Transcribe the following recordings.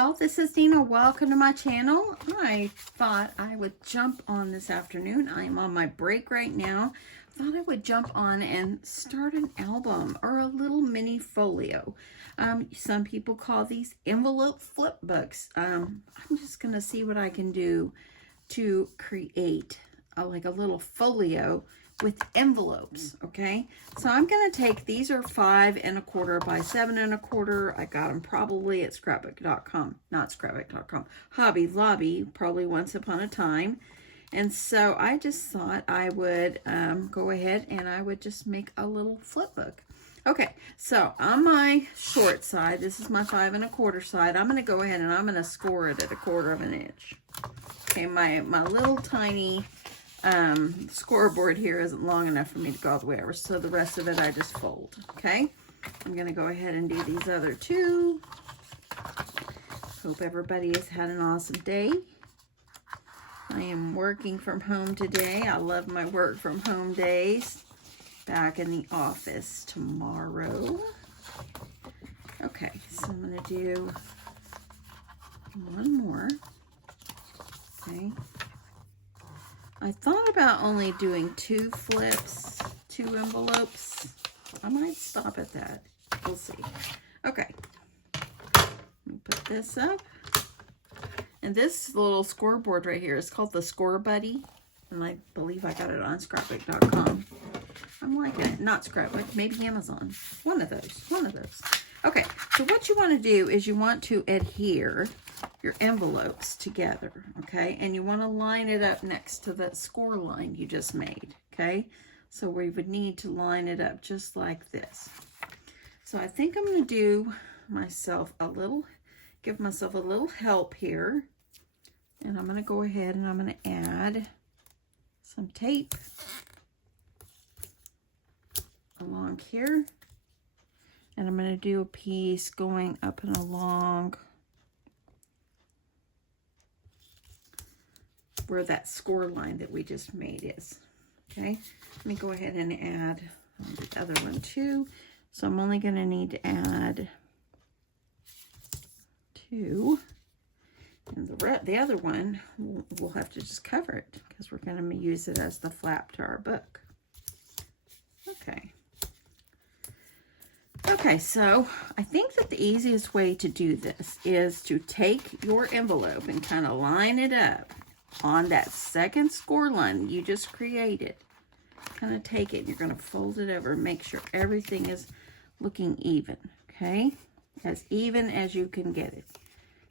y'all, this is Dina. Welcome to my channel. I thought I would jump on this afternoon. I am on my break right now. Thought I would jump on and start an album or a little mini folio. Some people call these envelope flip books. I'm just going to see what I can do to create like a little folio with envelopes. Okay, so I'm going to take, these are 5 1/4 by 7 1/4. I got them probably at scrapbook.com, not scrapbook.com, Hobby Lobby, probably once upon a time. And so I just thought I would go ahead and I would just make a little flip book. Okay, so on my short side, this is my 5 1/4 side, I'm going to go ahead and I'm going to score it at 1/4 inch. Okay, my little tiny scoreboard here isn't long enough for me to go all the way over, so the rest of it I just fold. Okay, I'm going to go ahead and do these other two. Hope everybody has had an awesome day. I am working from home today. I love my work from home days. Back in the office tomorrow. Okay, so I'm going to do one more. Okay. I thought about only doing 2 flips, 2 envelopes. I might stop at that. We'll see. Okay. Let me put this up. And this little scoreboard right here is called the Score Buddy. And I believe I got it on scrapbook.com. I'm liking it. Not Scrapbook, maybe Amazon. One of those. Okay, so what you want to do is you want to adhere your envelopes together, okay? And you want to line it up next to that score line you just made, okay? So we would need to line it up just like this. So I think I'm going to do myself a little, give myself a little help here. And I'm going to go ahead and I'm going to add some tape along here. And I'm going to do a piece going up and along where that score line that we just made is. Okay, let me go ahead and add the other one too. So I'm only going to need to add 2. And the other one, we'll have to just cover it because we're going to use it as the flap to our book. Okay. Okay, so I think that the easiest way to do this is to take your envelope and kind of line it up on that second score line that you just created. Kind of take it and you're going to fold it over and make sure everything is looking even, okay? As even as you can get it.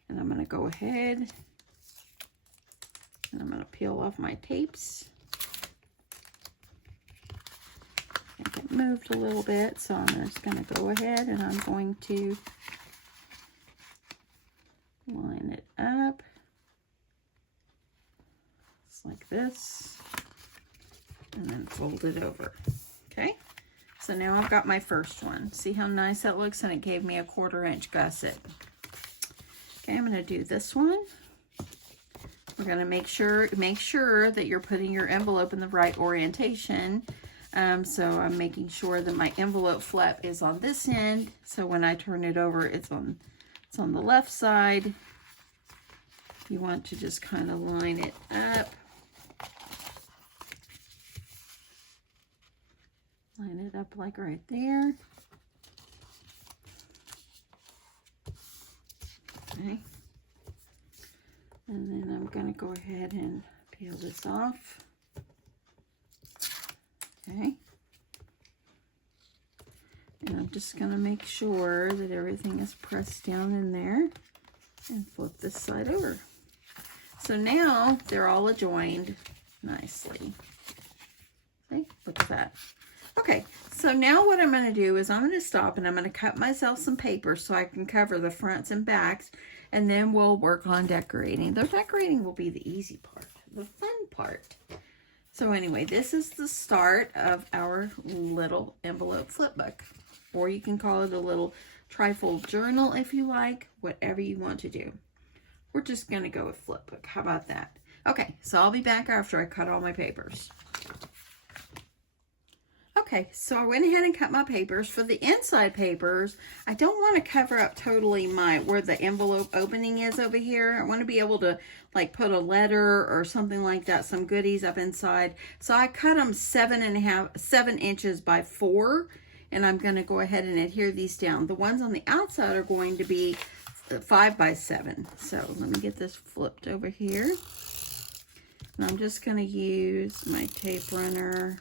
And I'm going to go ahead and I'm going to peel off my tapes. Make it moved a little bit, so I'm just going to go ahead and I'm going to line it up just like this and then fold it over. Okay, so now I've got my first one. See how nice that looks? And it gave me a 1/4 inch gusset. Okay, I'm going to do this one. We're going to make sure that you're putting your envelope in the right orientation. So I'm making sure that my envelope flap is on this end. So when I turn it over, it's on the left side. You want to just kind of line it up. Line it up like right there. Okay. And then I'm going to go ahead and peel this off. Okay. And I'm just going to make sure that everything is pressed down in there and flip this side over. So now they're all adjoined nicely. See? Look at that. Okay, so now what I'm going to do is I'm going to stop and I'm going to cut myself some paper so I can cover the fronts and backs, and then we'll work on decorating. The decorating will be the easy part, the fun part. So anyway, this is the start of our little envelope flip book, or you can call it a little trifold journal if you like, whatever you want to do. We're just going to go with flip book. How about that? Okay, so I'll be back after I cut all my papers. Okay, so I went ahead and cut my papers. For the inside papers, I don't want to cover up totally where the envelope opening is over here. I want to be able to like put a letter or something like that, some goodies up inside. So I cut them 7 inches by 4, and I'm going to go ahead and adhere these down. The ones on the outside are going to be 5 by 7. So let me get this flipped over here. And I'm just going to use my tape runner.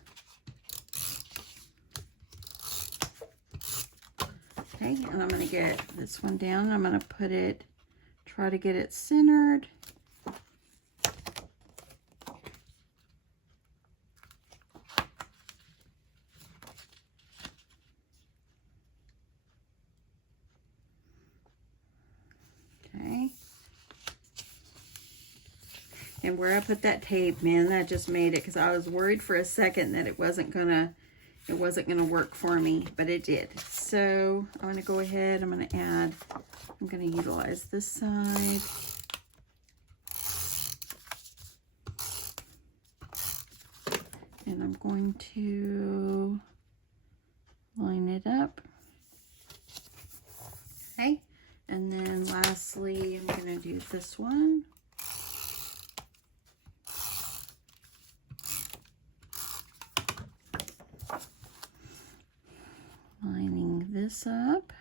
Okay, and I'm going to get this one down. I'm going to put it, try to get it centered. Okay. And where I put that tape, man, that just made it, because I was worried for a second that it wasn't gonna work for me, but it did. So I'm gonna go ahead, I'm gonna utilize this side. And I'm going to line it up. Okay, and then lastly, I'm gonna do this one. Lining this up.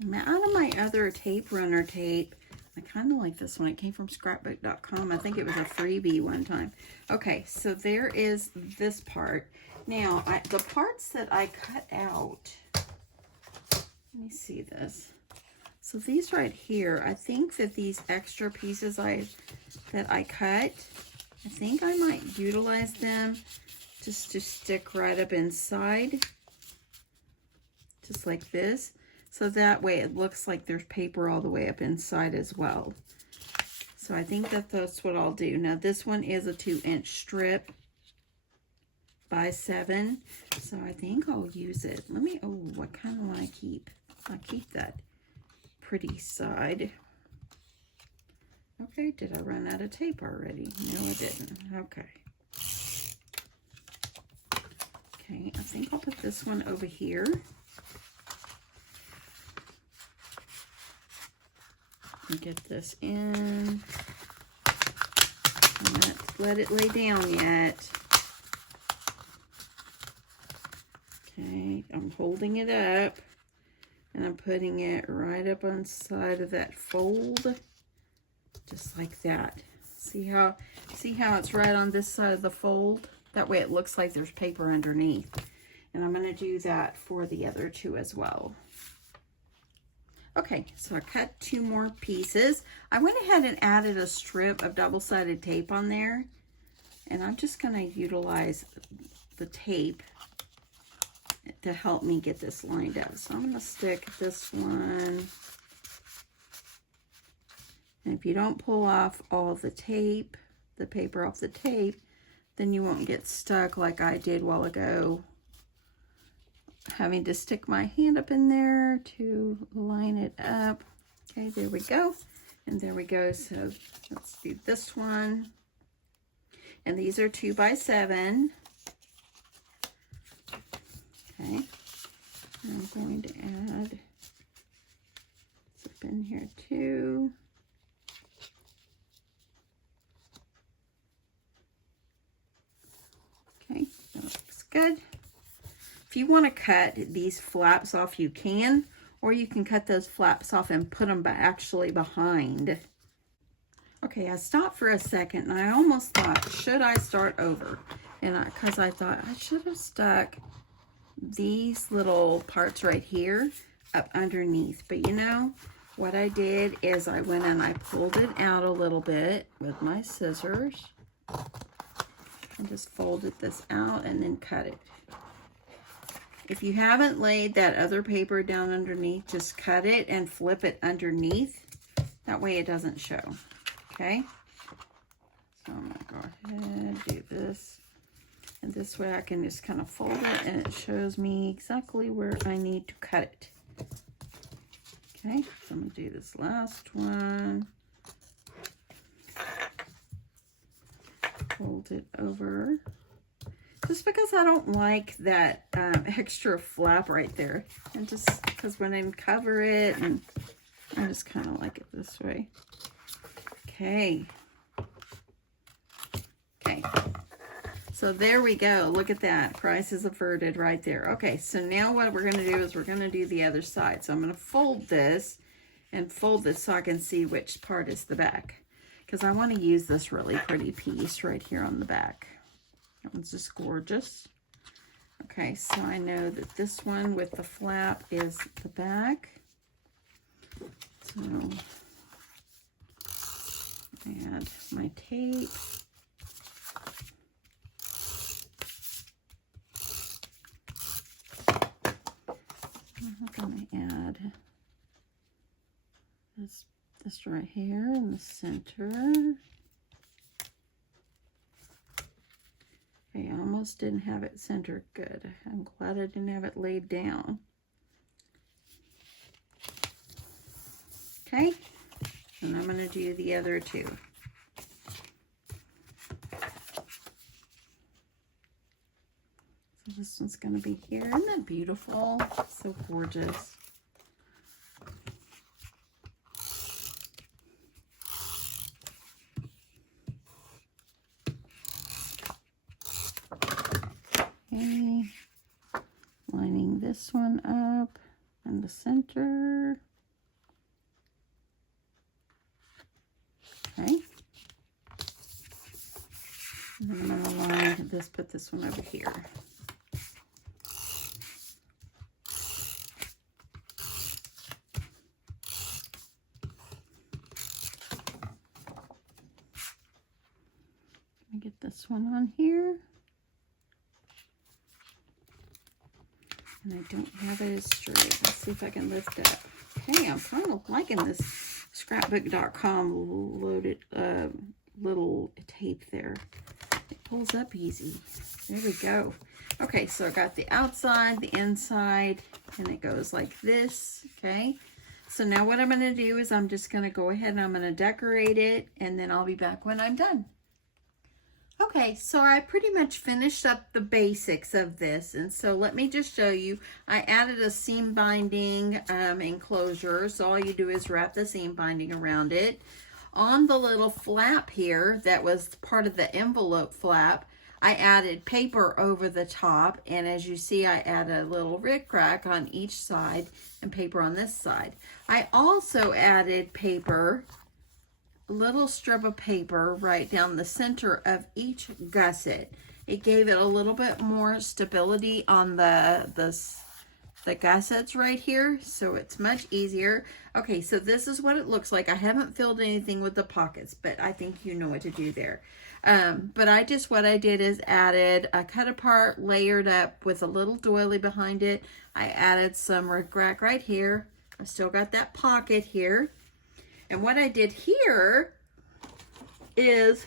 I'm out of my other tape runner tape. I kind of like this one. It came from scrapbook.com. I think it was a freebie one time. Okay, so there is this part. Now, the parts that I cut out, let me see this. So these right here, I think that these extra pieces that I cut, I think I might utilize them just to stick right up inside, just like this. So that way it looks like there's paper all the way up inside as well. So I think that that's what I'll do. Now this one is a 2-inch strip by 7. So I think I'll use it. What kind of want to keep? I'll keep that pretty side. Okay, did I run out of tape already? No, I didn't. Okay. Okay, I think I'll put this one over here. Get this in. Not let it lay down yet. Okay, I'm holding it up and I'm putting it right up on the side of that fold, just like that. See how it's right on this side of the fold? That way it looks like there's paper underneath. And I'm going to do that for the other two as well. Okay, so I cut 2 more pieces. I went ahead and added a strip of double-sided tape on there. And I'm just going to utilize the tape to help me get this lined up. So I'm going to stick this one. And if you don't pull off all the tape, the paper off the tape, then you won't get stuck like I did a while ago, having to stick my hand up in there to line it up. Okay, there we go. And there we go. So let's do this one. And these are 2 by 7. Okay. I'm going to add zip in here too. Okay, that looks good. If you want to cut these flaps off, you can, or you can cut those flaps off and put them actually behind. Okay, I stopped for a second and I almost thought, should I start over? And because I thought I should have stuck these little parts right here up underneath. But you know, what I did is I went and I pulled it out a little bit with my scissors and just folded this out and then cut it. If you haven't laid that other paper down underneath, just cut it and flip it underneath. That way it doesn't show, okay? So I'm gonna go ahead and do this. And this way I can just kind of fold it and it shows me exactly where I need to cut it. Okay, so I'm gonna do this last one. Fold it over. just because I don't like that extra flap right there. And just because when I cover it, and I just kind of like it this way. Okay. Okay. So there we go. Look at that. Price is averted right there. Okay, so now what we're going to do is we're going to do the other side. So I'm going to fold this and fold this so I can see which part is the back. Because I want to use this really pretty piece right here on the back. That one's just gorgeous. Okay, so I know that this one with the flap is the back. So add my tape. I'm going to add this right here in the center. Okay, I almost didn't have it centered good. I'm glad I didn't have it laid down. Okay, and I'm going to do the other two. So this one's going to be here. Isn't that beautiful? So gorgeous. Okay, lining this one up in the center. Okay. And then I'm going to line this, put this one over here. Let me get this one on here. And I don't have it as straight. Let's see if I can lift it up. Okay, I'm kind of liking this scrapbook.com loaded little tape there. It pulls up easy. There we go. Okay, so I got the outside, the inside, and it goes like this. Okay, so now what I'm going to do is I'm just going to go ahead and I'm going to decorate it, and then I'll be back when I'm done. Okay, so I pretty much finished up the basics of this, and so let me just show you. I added a seam binding enclosure, so all you do is wrap the seam binding around it. On the little flap here, that was part of the envelope flap, I added paper over the top, and as you see, I added a little rickrack on each side and paper on this side. I also added paper, little strip of paper right down the center of each gusset. It gave it a little bit more stability on the gussets right here, so it's much easier. Okay, so this is what it looks like. I haven't filled anything with the pockets, but I think you know what to do there. But what I did is added a cut apart, layered up with a little doily behind it. I added some rickrack right here. I still got that pocket here. And what I did here is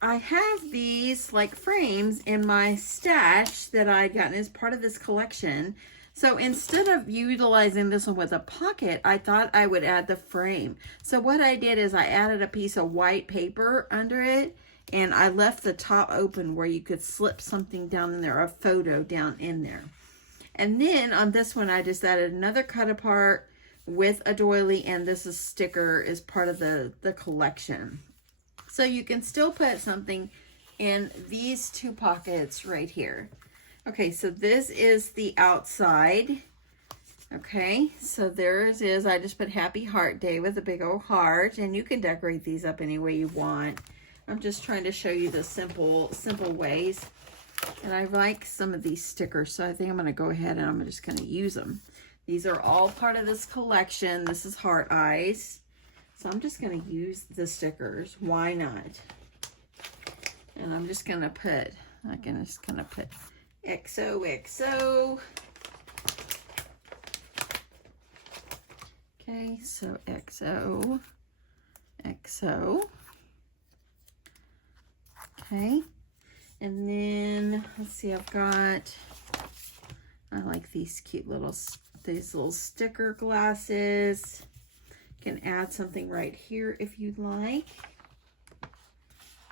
I have these like frames in my stash that I got as part of this collection. So instead of utilizing this one with a pocket, I thought I would add the frame. So what I did is I added a piece of white paper under it, and I left the top open where you could slip something down in there, a photo down in there. And then on this one, I just added another cut apart with a doily, and this is sticker is part of the collection. So you can still put something in these two pockets right here. Okay, so this is the outside. Okay, so there it is. I just put Happy Heart Day with a big old heart, and you can decorate these up any way you want. I'm just trying to show you the simple ways. And I like some of these stickers, so I think I'm going to go ahead and I'm just going to use them. These are all part of this collection. This is Heart Eyes. So I'm just going to use the stickers. Why not? And I'm just going to put, XOXO. Okay, so XO, XO. Okay. And then, let's see, I like these cute these little sticker glasses. You can add something right here if you'd like.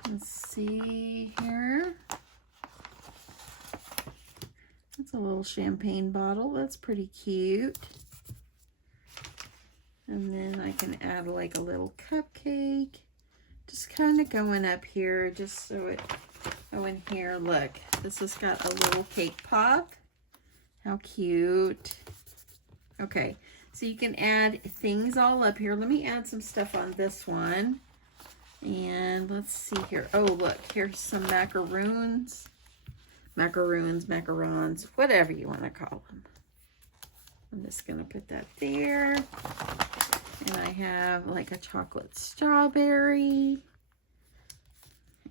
Let's see here. That's a little champagne bottle. That's pretty cute. And then I can add like a little cupcake. Just kind of going up here, just so it, oh, in here, look, this has got a little cake pop. How cute. Okay, so you can add things all up here. Let me add some stuff on this one. And let's see here. Oh, look, here's some macaroons. Macarons, whatever you want to call them. I'm just going to put that there. And I have like a chocolate strawberry.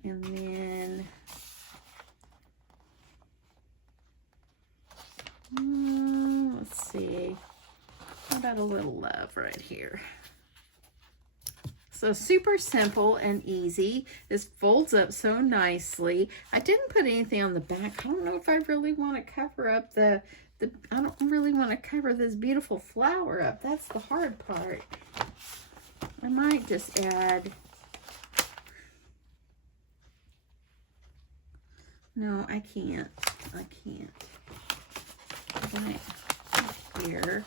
And then let's see. How about a little love right here? So super simple and easy. This folds up so nicely. I didn't put anything on the back. I don't know if I really want to cover up I don't really want to cover this beautiful flower up. That's the hard part. I might just add, no, I can't. Right here.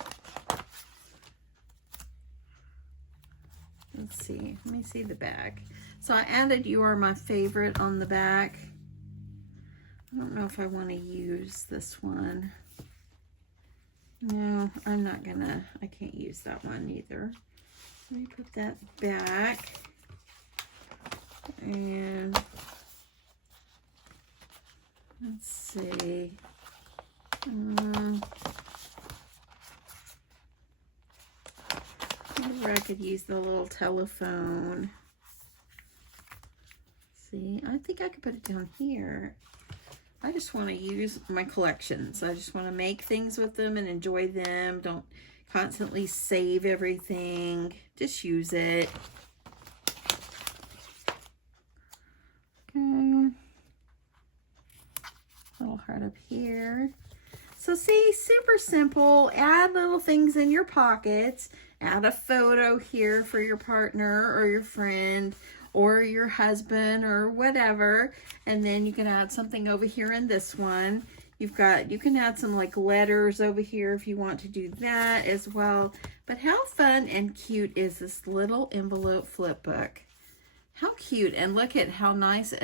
Let's see, let me see the back. So I added "You Are My Favorite" on the back. I don't know if I want to use this one. No, I'm not gonna, I can't use that one either. Let me put that back. And let's see. Maybe I could use the little telephone. See, I think I could put it down here. I just want to use my collections. I just want to make things with them and enjoy them. Don't constantly save everything. Just use it. Okay. Little heart up here. So see, super simple. Add little things in your pockets. Add a photo here for your partner or your friend or your husband or whatever. And then you can add something over here in this one. You can add some like letters over here if you want to do that as well. But how fun and cute is this little envelope flip book? How cute. And look at how nice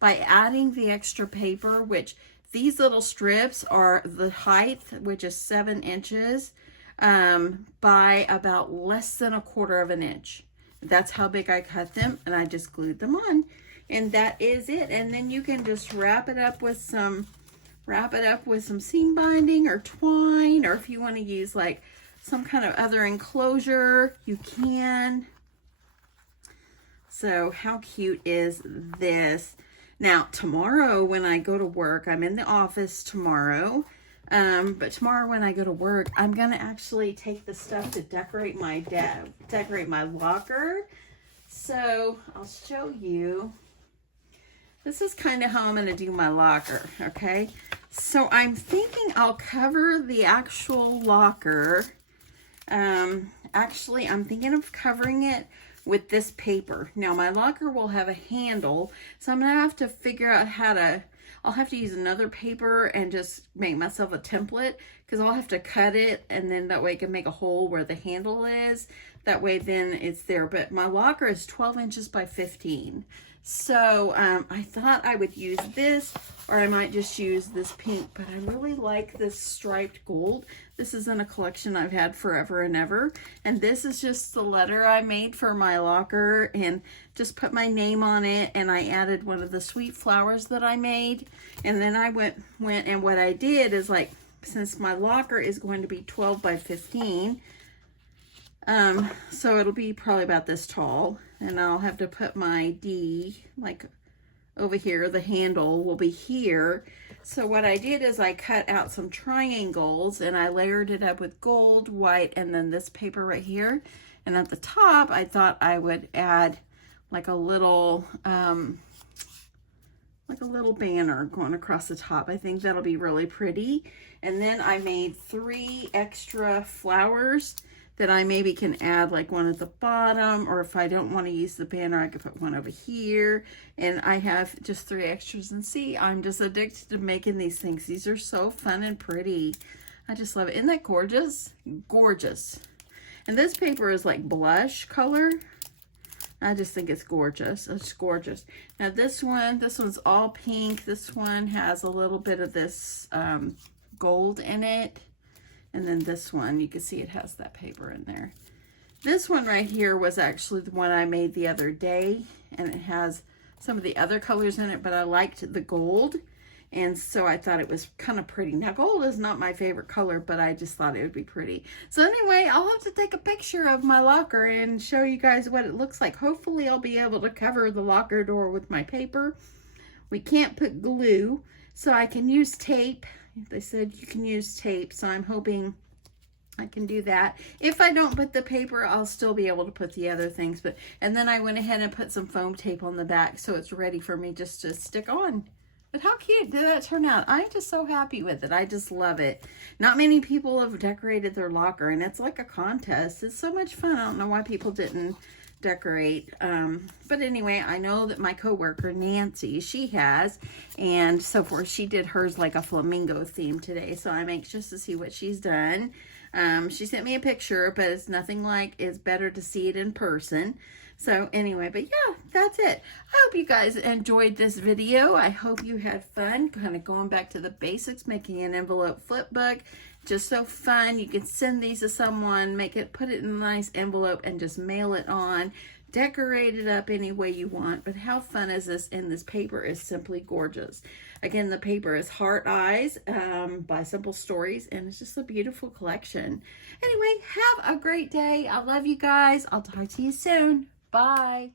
by adding the extra paper, which these little strips are the height, which is 7 inches by about less than 1/4 of an inch. That's how big I cut them, and I just glued them on, and that is it. And then you can just wrap it up with some seam binding or twine, or if you want to use like some kind of other enclosure, you can. So how cute is this? Now, tomorrow when I go to work, I'm in the office tomorrow, but tomorrow when I go to work, I'm going to actually take the stuff to decorate my locker. So I'll show you. This is kind of how I'm going to do my locker, okay? So I'm thinking I'll cover the actual locker. Actually, I'm thinking of covering it with this paper. Now my locker will have a handle, so I'm gonna have to figure out I'll have to use another paper and just make myself a template, because I'll have to cut it, and then that way I can make a hole where the handle is. That way then it's there. But my locker is 12 inches by 15. So I thought I would use this, or I might just use this pink, but I really like this striped gold. This is in a collection I've had forever and ever. And this is just the letter I made for my locker, and just put my name on it, and I added one of the sweet flowers that I made. And then I went and what I did is, like, since my locker is going to be 12 by 15, so it'll be probably about this tall, and I'll have to put my D like over here. The handle will be here. So what I did is I cut out some triangles, and I layered it up with gold, white, and then this paper right here. And at the top, I thought I would add like a little banner going across the top. I think that'll be really pretty. And then I made 3 extra flowers that I maybe can add like one at the bottom, or if I don't want to use the banner, I could put one over here. And I have just 3 extras, and see, I'm just addicted to making these things. These are so fun and pretty. I just love it. Isn't that gorgeous? Gorgeous. And this paper is like blush color. I just think it's gorgeous. It's gorgeous. Now this one's all pink. This one has a little bit of this gold in it. And then this one, you can see it has that paper in there. This one right here was actually the one I made the other day. And it has some of the other colors in it, but I liked the gold. And so I thought it was kind of pretty. Now, gold is not my favorite color, but I just thought it would be pretty. So anyway, I'll have to take a picture of my locker and show you guys what it looks like. Hopefully, I'll be able to cover the locker door with my paper. We can't put glue, so I can use tape. They said you can use tape, so I'm hoping I can do that. If I don't put the paper, I'll still be able to put the other things. And then I went ahead and put some foam tape on the back, so it's ready for me just to stick on. But how cute did that turn out? I'm just so happy with it. I just love it. Not many people have decorated their locker, and it's like a contest. It's so much fun. I don't know why people didn't decorate. But anyway, I know that my coworker, Nancy, she has, and so forth. She did hers like a flamingo theme today, so I'm anxious to see what she's done. She sent me a picture, but it's nothing like, it's better to see it in person. So anyway, but yeah, that's it. I hope you guys enjoyed this video. I hope you had fun kind of going back to the basics, making an envelope flip book. Just so fun. You can send these to someone, put it in a nice envelope and just mail it on. Decorate it up any way you want. But how fun is this? And this paper is simply gorgeous. Again, the paper is Heart Eyes by Simple Stories, and it's just a beautiful collection. Anyway, have a great day. I love you guys. I'll talk to you soon. Bye.